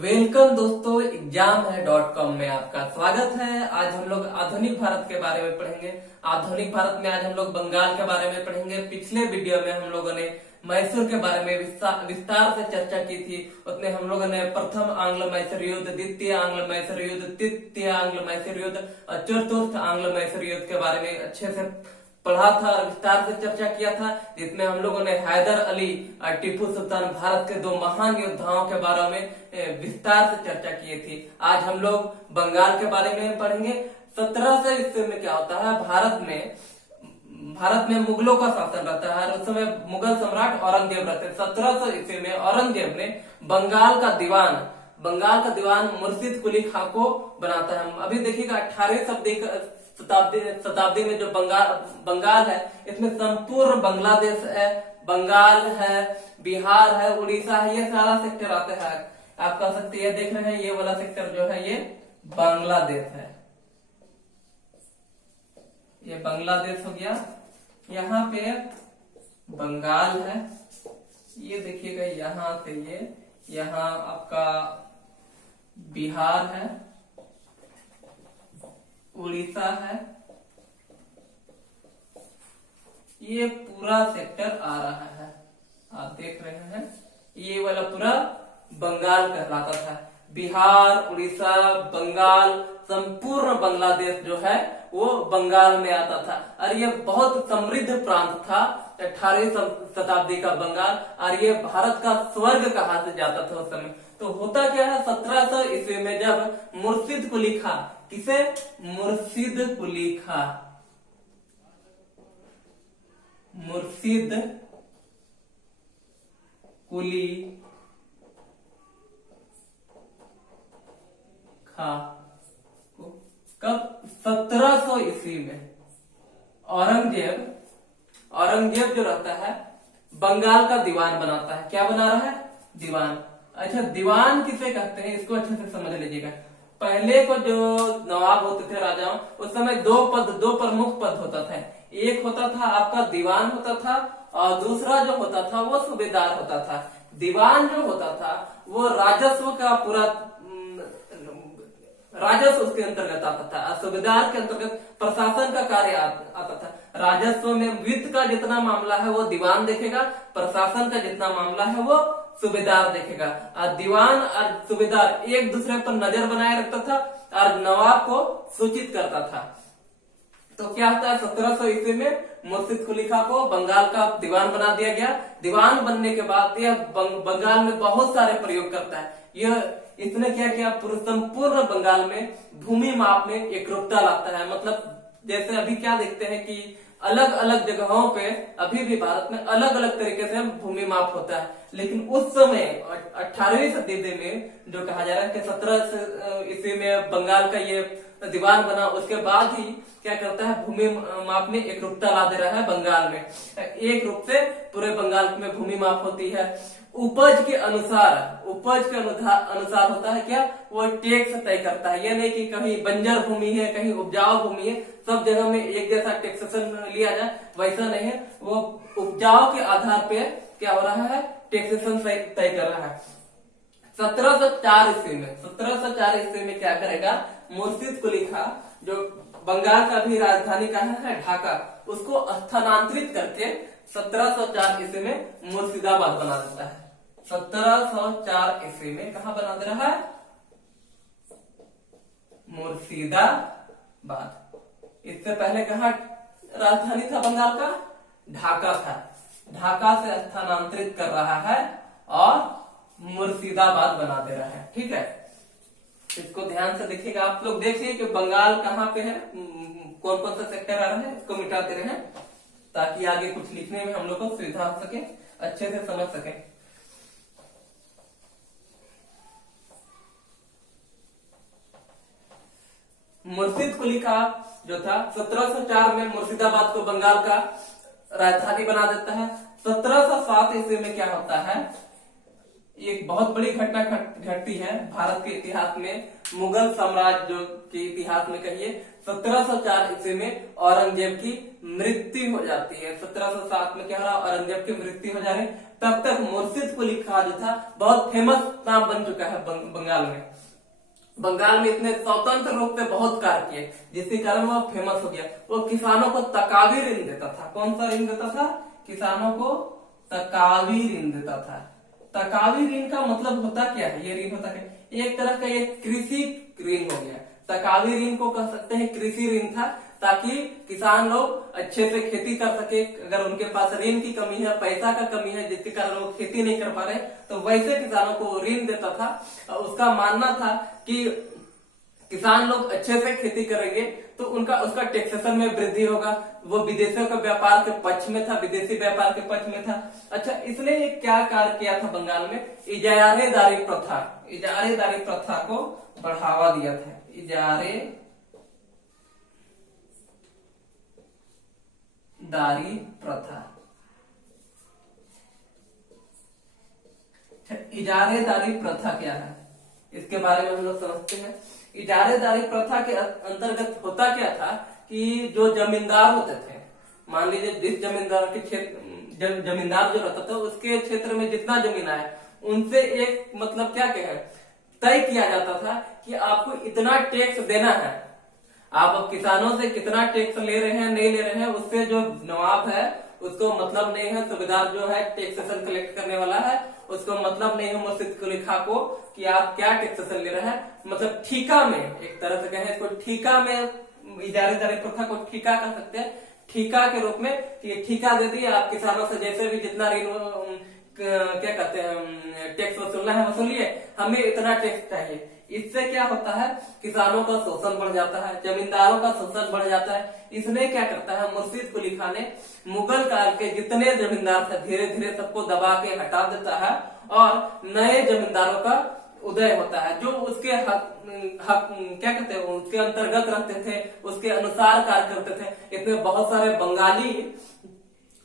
Welcome दोस्तों, exam है .com में आपका स्वागत है। आज हम लोग आधुनिक भारत के बारे में पढ़ेंगे। आधुनिक भारत में आज हम लोग बंगाल के बारे में पढ़ेंगे। पिछले वीडियो में हम लोगों ने मैसूर के बारे में विस्तार से चर्चा की थी। उसमें हम लोगों ने प्रथम आंग्ल मैसूर युद्ध, द्वितीय आंग्ल मैसूर युद्ध, तृतीय आंग्ल मैसूर युद्ध और चतुर्थ आंग्ल मैसूर युद्ध के बारे में अच्छे से पढ़ा था और विस्तार से चर्चा किया था, जिसमें हम लोगों ने हैदर अली और टीपू सुल्तान, भारत के दो महान योद्धाओं के बारे में विस्तार से चर्चा की थी। आज हम लोग बंगाल के बारे में पढ़ेंगे। 1700 ईस्वी में क्या होता है, भारत में मुगलों का शासन रहता है और उस समय मुगल सम्राट औरंगजेब रहते हैं। 1700 ईस्वी में औरंगजेब ने बंगाल का दीवान मुर्शिद कुली खां को बनाता है। अभी देखिएगा 18वीं शताब्दी में जो बंगाल है, इसमें संपूर्ण बांग्लादेश है, बंगाल है, बिहार है, उड़ीसा है, ये सारा सेक्टर आते हैं। आप कह सकते हैं, देख रहे हैं ये वाला सेक्टर जो है ये बांग्लादेश है। ये बांग्लादेश हो गया। यहाँ पे बंगाल है, ये देखिएगा यहाँ से यहाँ आपका बिहार है, उड़ीसा है, ये पूरा सेक्टर आ रहा है। आप देख रहे हैं ये वाला पूरा बंगाल कहलाता था। बिहार, उड़ीसा, बंगाल, संपूर्ण बांग्लादेश जो है वो बंगाल में आता था और ये बहुत समृद्ध प्रांत था। 18वीं शताब्दी का बंगाल, और ये भारत का स्वर्ग कहा जाता था उस समय। तो होता क्या है, 1700 ईस्वी में जब मुर्शिद कुली खां, किसे, मुर्शिद कुली खां, मुर्शिद कुली खां को कब, 1700 ईस्वी में औरंगजेब जो रहता है बंगाल का दीवान बनाता है। क्या बना रहा है, दीवान। अच्छा, दीवान किसे कहते हैं इसको अच्छे से समझ लीजिएगा। पहले को जो नवाब होते थे, राजाओं, उस समय दो प्रमुख पद होता था। एक होता था आपका दीवान होता था और दूसरा जो होता था वो सूबेदार होता था। दीवान जो होता था वो राजस्व का पूरा राजस्व उसके अंतर्गत आता था। सूबेदार के अंतर्गत प्रशासन का कार्य आता था। राजस्व में वित्त का जितना मामला है वो दीवान देखेगा, प्रशासन का जितना मामला है वो सूबेदार देखेगा। और दीवान और सूबेदार एक दूसरे पर नजर बनाए रखता था और नवाब को सूचित करता था। तो क्या होता है, 1700 ईस्वी में मुर्शिद कुली खां को बंगाल का दीवान बना दिया गया। दीवान बनने के बाद यह बंगाल में बहुत सारे प्रयोग करता है। इसने क्या किया, संपूर्ण बंगाल में भूमि माप में एकरूपता लाता है। मतलब जैसे अभी क्या देखते हैं कि अलग अलग जगहों पे अभी भी भारत में अलग अलग तरीके से भूमि माप होता है, लेकिन उस समय 18वीं शताब्दी में जो कहा जा रहा है कि 1700 ईस्वी में बंगाल का ये दीवान बना, उसके बाद ही क्या करता है, भूमि माप में एकरूपता ला दे रहा है। बंगाल में एक रूप से पूरे बंगाल में भूमि माप होती है। उपज के अनुसार होता है क्या, वो टैक्स तय करता है। यह नहीं कि कहीं बंजर भूमि है, कहीं उपजाऊ भूमि है, सब जगह में एक जैसा टैक्सेशन लिया जाए, वैसा नहीं है। वो उपजाऊ के आधार पे क्या हो रहा है, टैक्सेशन तय कर रहा है। 1704 ईस्वी में क्या करेगा, मुर्शिद कुली खां जो बंगाल का भी राजधानी कहाँ है, ढाका, उसको स्थानांतरित करके 1704 ईस्वी में मुर्शिदाबाद बना देता है। 1704 ईस्वी में कहा बना दे रहा है, मुर्शिदाबाद। इससे पहले कहा राजधानी था बंगाल का, ढाका था। ढाका से स्थानांतरित कर रहा है और मुर्शिदाबाद बना दे रहा है। ठीक है, इसको ध्यान से देखिएगा। आप लोग देखिए कि बंगाल कहाँ पे है, कौन कौन सा सेक्टर आ रहा है, इसको मिटाते रहे ताकि आगे कुछ लिखने में हम लोग को सुविधा हो सके, अच्छे से समझ सके। मुर्शिद कुली खां जो था 1704 में मुर्शिदाबाद को बंगाल का राजधानी बना देता है। 1707 ईस्वी में क्या होता है, एक बहुत बड़ी घटना घटती है भारत के इतिहास में, मुगल साम्राज्य के इतिहास में कहिए। 1704 ईस्वी में औरंगजेब की मृत्यु हो जाती है। 1707 में क्या हो रहा, औरंगजेब की मृत्यु हो जाने तब तक मुर्शिद कुली खां जो था बहुत फेमस नाम बन चुका है बंगाल में। बंगाल में इतने स्वतंत्र रूप से बहुत कार्य किए जिसके कारण वो फेमस हो गया। वो किसानों को तकावी ऋण देता था। कौन सा ऋण देता था? किसानों को तकावी ऋण देता था। तकावी ऋण का मतलब होता क्या है? ये ऋण होता क्या? एक तरह का ये कृषि ऋण हो गया। तकावी ऋण को कह सकते हैं कृषि ऋण था, ताकि किसान लोग अच्छे से खेती कर सके। अगर उनके पास ऋण की कमी है, पैसा का कमी है, जिसके कारण वो खेती नहीं कर पा रहे, तो वैसे किसानों को ऋण देता था। उसका मानना था कि किसान लोग अच्छे से खेती करेंगे तो उसका टैक्सेशन में वृद्धि होगा। वो विदेशों का व्यापार के पक्ष में था, विदेशी व्यापार के पक्ष में था। अच्छा, इसने एक क्या कार्य किया था बंगाल में? इजारेदारी प्रथा को बढ़ावा दिया था। इजारेदारी प्रथा। इजारेदारी प्रथा क्या है, इसके बारे में हम लोग समझते हैं। इजारेदारी प्रथा के अंतर्गत होता क्या था कि जो जमींदार होते थे, मान लीजिए जिस जमींदार के क्षेत्र जमींदार जो रहता था उसके क्षेत्र में जितना जमीन आया, उनसे एक मतलब क्या कहे तय किया जाता था कि आपको इतना टैक्स देना है। आप अब किसानों से कितना टैक्स ले रहे हैं नहीं ले रहे हैं, उससे जो नवाब है उसको मतलब नहीं है। सूबेदार जो है टैक्सेशन कलेक्ट करने वाला है, उसको मतलब नहीं है मुर्शिद कुली खां को कि आप क्या टैक्सेशन ले रहे हैं। मतलब ठीका में, एक तरह से कहें तो ठीका में इजारेदारी प्रथा को ठीका कह सकते हैं। ठीका के रूप में ये ठीका दे दिए, आप किसानों से जैसे भी जितना ऋण क्या कहते हैं टैक्स वसूलना है वसूलिए, हमें इतना टैक्स चाहिए। इससे क्या होता है? किसानों का शोषण बढ़ जाता है, जमींदारों का शोषण बढ़ जाता है। इसने क्या करता है, मुर्शिद कुली खां ने मुगल काल के जितने जमींदार थे धीरे धीरे सबको दबा के हटा देता है और नए जमींदारों का उदय होता है, जो उसके हक क्या कहते हैं उसके अंतर्गत रहते थे, उसके अनुसार कार्य करते थे। इसमें बहुत सारे बंगाली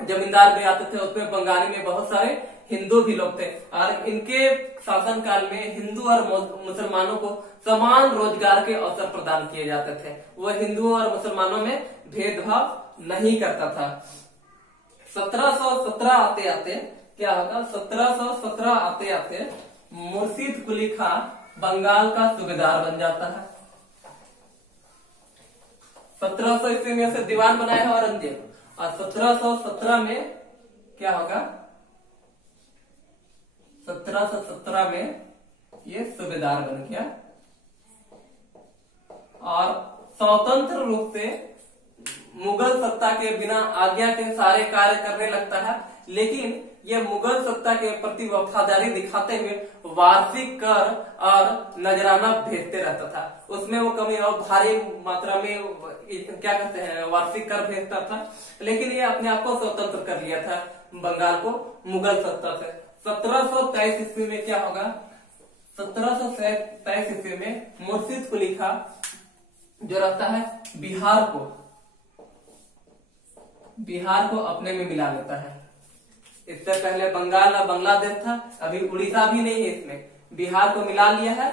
जमींदार भी आते थे, उसमें बंगाली में बहुत सारे हिंदू भी लोग थे। और इनके शासन काल में हिंदू और मुसलमानों को समान रोजगार के अवसर प्रदान किए जाते थे। वह हिंदुओं और मुसलमानों में भेदभाव नहीं करता था। 1717 आते आते क्या होगा? 1717 आते आते मुर्शिद कुली खां बंगाल का सूबेदार बन जाता है। 1700 ईस्वी में उसे दीवान बनाया है औरंगजेब, और 1717 में क्या होगा? 1717 में ये सूबेदार बन गया और स्वतंत्र रूप से मुगल सत्ता के बिना आज्ञा के सारे कार्य करने लगता है। लेकिन ये मुगल सत्ता के प्रति वफादारी दिखाते हुए वार्षिक कर और नजराना भेजते रहता था। उसमें वो कमी और भारी मात्रा में क्या कहते हैं वार्षिक कर भेजता था। लेकिन ये अपने आप को स्वतंत्र कर लिया था बंगाल को मुगल सत्ता से। 1723 ईस्वी में क्या होगा? 1723 ईस्वी में मुर्शिद कुली खां जो रहता है बिहार को अपने में मिला लेता है। इससे पहले बंगाल और बांग्लादेश था, अभी उड़ीसा भी नहीं है, इसमें बिहार को मिला लिया है।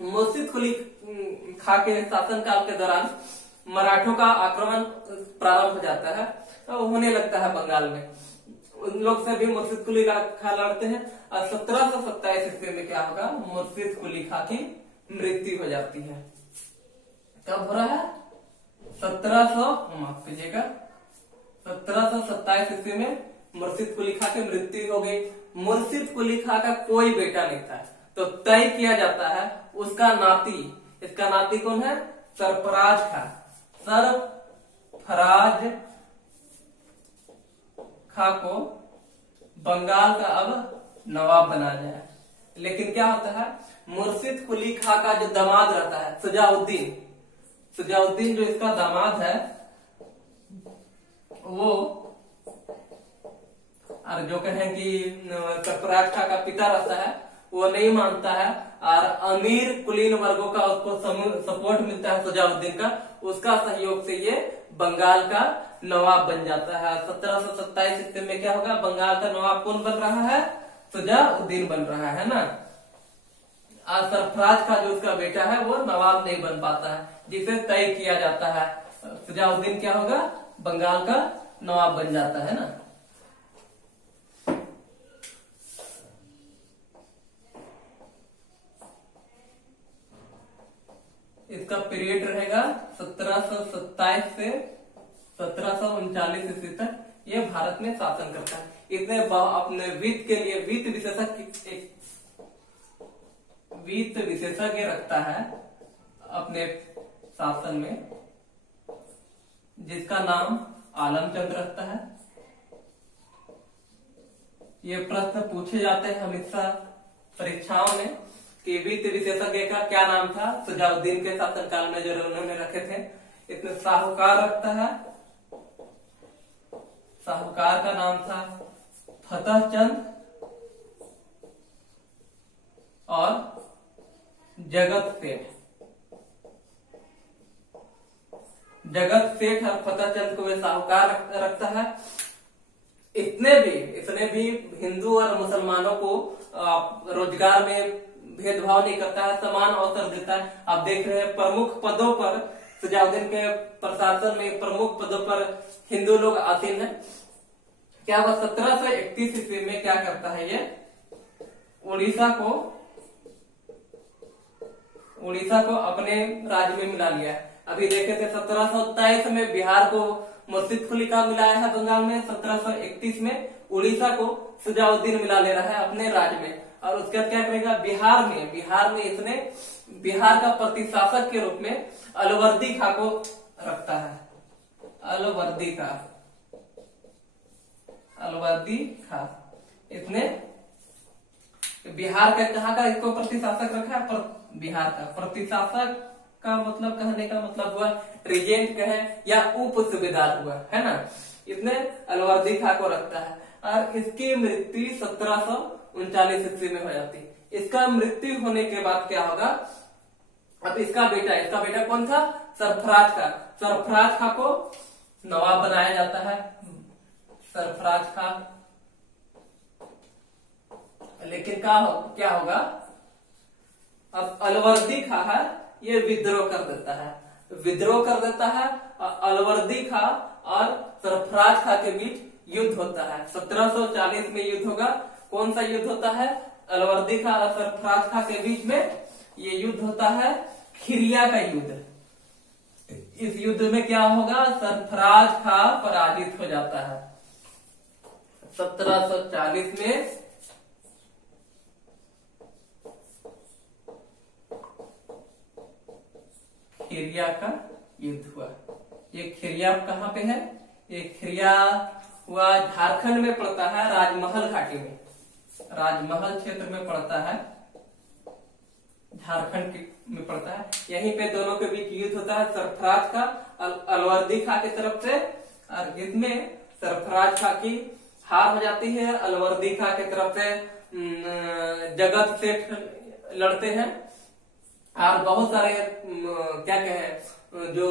मुर्शिद कुली खां के शासनकाल के दौरान मराठों का आक्रमण प्रारंभ हो जाता है, तो होने लगता है बंगाल में। उन लोग से भी मुर्शिद कुली खां लड़ते हैं और 1727 ईस्वी में क्या होगा? मुर्शिद कुली खां की मृत्यु हो जाती है। कब हो रहा है? 1727 ईस्वी में मुर्शिद कुली खां की मृत्यु हो गई। मुर्शिद कुली खां का कोई बेटा नहीं था, तो तय किया जाता है उसका नाती, इसका नाती कौन है? सरफराज खां। सरफराज खां को बंगाल का अब नवाब बनाया जाए। लेकिन क्या होता है, मुर्शिद कुली खां का जो दामाद रहता है सुजाउद्दीन जो इसका दामाद है वो, और जो कहें कि सरफराज खां का पिता रहता है वो नहीं मानता है, और अमीर कुलीन वर्गों का उसको सपोर्ट मिलता है सुजाउद्दीन का, उसका सहयोग से ये बंगाल का नवाब बन जाता है। 1727 ईस्वी में क्या होगा? बंगाल का नवाब कौन बन रहा है? सुजाउद्दीन बन रहा है ना। और सरफराज का जो उसका बेटा है वो नवाब नहीं बन पाता है, जिसे तय किया जाता है सुजाउद्दीन क्या होगा? बंगाल का नवाब बन जाता है ना। इसका पीरियड रहेगा 1727 से 1739 ईस्वी तक ये भारत में शासन करता है। इसने अपने वित्त के लिए वित्त विशेषज्ञ रखता है अपने शासन में, जिसका नाम आलमचंद रखता है। ये प्रश्न पूछे जाते हैं हमेशा परीक्षाओं में कि वित्त विशेषज्ञ का क्या नाम था सुजाउद्दीन के शासनकाल में जो उन्होंने रखे थे। इसमें साहूकार रखता है, साहूकार का नाम था फतेहचंद और जगत सेठ। जगत सेठ और फतेहचंद को वे साहूकार रखता है। इसने भी हिंदू और मुसलमानों को रोजगार में भेदभाव नहीं करता है, समान अवसर देता है। आप देख रहे हैं प्रमुख पदों पर सुजाउद्दीन के प्रशासन में प्रमुख पदों पर हिंदू लोग आसीन हैं। क्या वह 1731 ईस्वी में क्या करता है, ये उड़ीसा को अपने राज्य में मिला लिया है। अभी देखे थे 1727 में बिहार को मुर्शिद कुली का मिलाया है बंगाल में, 1731 में उड़ीसा को सुजाउद्दीन मिला ले रहा है अपने राज्य में। और उसके बाद क्या करेगा, बिहार में इसने बिहार का प्रतिशासक के रूप में अलवर्दी खां को रखता है। अलवर्दी खां इसने बिहार का कहाँ का इसको प्रतिशासक रखा है, बिहार का। प्रतिशासक का मतलब, कहने का मतलब हुआ रीजेंट कहे या उप सूबेदार हुआ, है ना। इसने अलवर्दी खां को रखता है और इसकी मृत्यु 1739 ईस्वी में हो जाती है। इसका मृत्यु होने के बाद क्या होगा, अब इसका बेटा कौन था, सरफराज खां को नवाब बनाया जाता है। सरफराज खां, लेकिन क्या होगा, अब अलवर्दी खां है ये विद्रोह कर देता है। अलवर्दी खां और सरफराज खां के बीच युद्ध होता है। 1740 में युद्ध होगा। कौन सा युद्ध होता है, अलवर्दी खां और सरफराज खां के बीच में ये युद्ध होता है, खिरिया का युद्ध। इस युद्ध में क्या होगा, सरफराज खां पराजित हो जाता है। 1740 में खिरिया का युद्ध हुआ। ये खिरिया कहाँ पे है, ये खिरिया हुआ झारखंड में पड़ता है, राजमहल घाटी में, राजमहल क्षेत्र में पड़ता है, झारखंड में पड़ता है। यहीं पे दोनों के बीच युद्ध होता है, सरफराज का अलवर्दी खां की तरफ से। और इसमें सरफराज खां की हार हो जाती है, अलवर्दी खां की तरफ से जगत सेठ लड़ते हैं। और बहुत सारे क्या कहे जो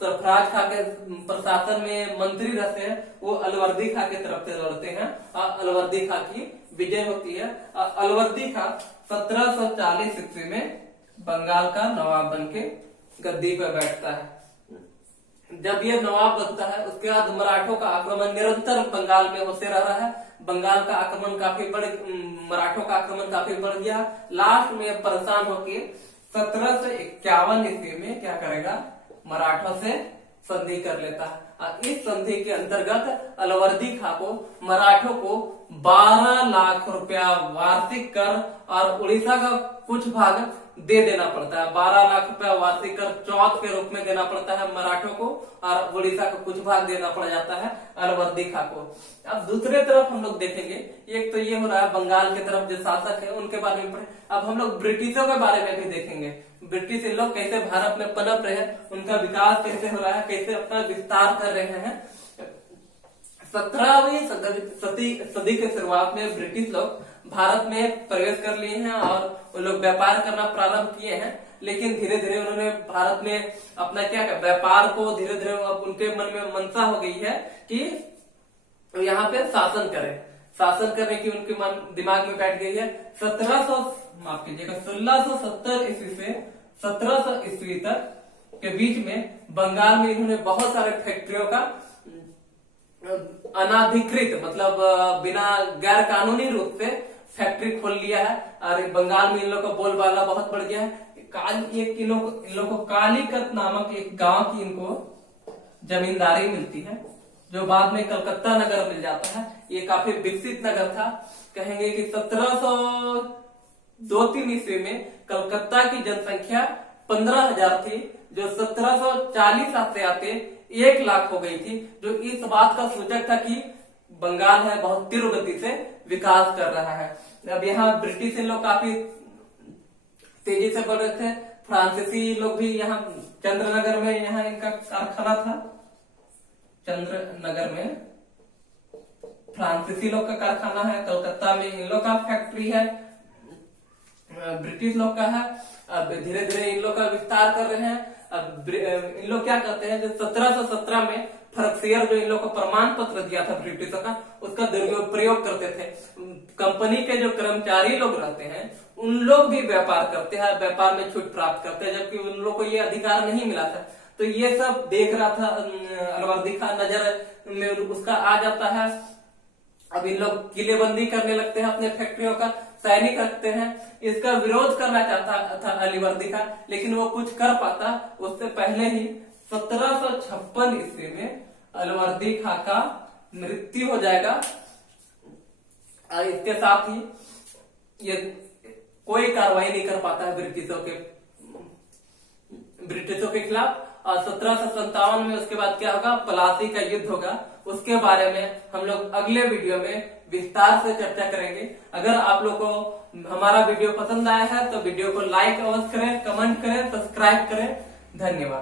सरफराज खां के प्रशासन में मंत्री रहते हैं वो अलवर्दी खां की तरफ से लड़ते हैं और अलवर्दी खां की विजय होती है। अलवर्दी खां 1740 ईस्वी में बंगाल का नवाब बनके गद्दी पर बैठता है। जब ये नवाब बनता है उसके बाद मराठों का आक्रमण निरंतर बंगाल में होते रहा है। बंगाल का आक्रमण मराठों का आक्रमण काफी बढ़ गया। लास्ट में परेशान होके 1751 ईस्वी में क्या करेगा, मराठों से संधि कर लेता है। और इस संधि के अंतर्गत अलवर्दी खां को मराठों को 12 लाख रुपया वार्षिक कर और उड़ीसा का कुछ भाग दे देना पड़ता है। 12 लाख रुपया वार्षिक कर चौथ के रूप में देना पड़ता है मराठों को और उड़ीसा को कुछ भाग देना पड़ जाता है अलवर्दी खां को। अब दूसरे तरफ हम लोग देखेंगे, एक तो ये हो रहा है बंगाल की तरफ जो शासक है उनके बारे में पढ़े। अब हम लोग ब्रिटिशों के बारे में भी देखेंगे, ब्रिटिश लोग कैसे भारत में पनप रहे हैं, उनका विकास कैसे हो रहा है, कैसे अपना विस्तार कर रहे हैं। 17वीं सदी के शुरुआत में ब्रिटिश लोग भारत में प्रवेश कर लिए हैं और वो लोग व्यापार करना प्रारंभ किए हैं। लेकिन धीरे धीरे उन्होंने भारत में अपना क्या व्यापार को धीरे धीरे अब उनके मन में मनसा हो गई है कि यहाँ पे शासन करें। शासन करने की उनके दिमाग में बैठ गई है। 1670 ईस्वी से 1700 ईस्वी तक के बीच में बंगाल में इन्होंने बहुत सारे फैक्ट्रियों का अनाधिकृत मतलब बिना गैर कानूनी रूप से फैक्ट्री खोल लिया है और बंगाल में इन लोग का बोलबाला बहुत बढ़ गया है। इन लोगों को कालीकत नामक एक गांव की इनको जमींदारी मिलती है, जो बाद में कलकत्ता नगर मिल जाता है। ये काफी विकसित नगर था। कहेंगे कि 1702-3 ईस्वी में कलकत्ता की जनसंख्या 15,000 थी, जो 1740 आते आते 1 लाख हो गई थी, जो इस बात का सूचक था कि बंगाल है बहुत तीव्र गति से विकास कर रहा है। अब यहाँ ब्रिटिश लोग काफी तेजी से बढ़ रहे थे। फ्रांसीसी लोग भी यहाँ चंद्रनगर में यहाँ इनका कारखाना था। चंद्रनगर में फ्रांसीसी लोग का कारखाना है, कलकत्ता में इन लोग का फैक्ट्री है, ब्रिटिश लोग का है। अब धीरे धीरे इन लोग का विस्तार कर रहे हैं। अब इन लोग क्या करते हैं, जो 1717 में फर्कशेयर जो इन लोग को प्रमाण पत्र दिया था ब्रिटिशों का, उसका दुरुपयोग करते थे। कंपनी के जो कर्मचारी लोग रहते हैं उन लोग भी व्यापार करते हैं, व्यापार में छूट प्राप्त करते हैं, जबकि उन लोग को ये अधिकार नहीं मिला था। तो ये सब देख रहा था अलवर्दी खान, नजर में उसका आ जाता है। अब इन लोग किलेबंदी करने लगते हैं, अपने फैक्ट्रियों का सैनिक रखते हैं। इसका विरोध करना चाहता था अलवर्दी खान, लेकिन वो कुछ कर पाता उससे पहले ही 1756 ईस्वी में अलवर्दी खां का मृत्यु हो जाएगा। इसके साथ ही ये कोई कार्रवाई नहीं कर पाता है ब्रिटिशों के खिलाफ। और 1757 में उसके बाद क्या होगा, प्लासी का युद्ध होगा। उसके बारे में हम लोग अगले वीडियो में विस्तार से चर्चा करेंगे। अगर आप लोग को हमारा वीडियो पसंद आया है तो वीडियो को लाइक अवश्य करें, कमेंट करें, सब्सक्राइब करें। धन्यवाद।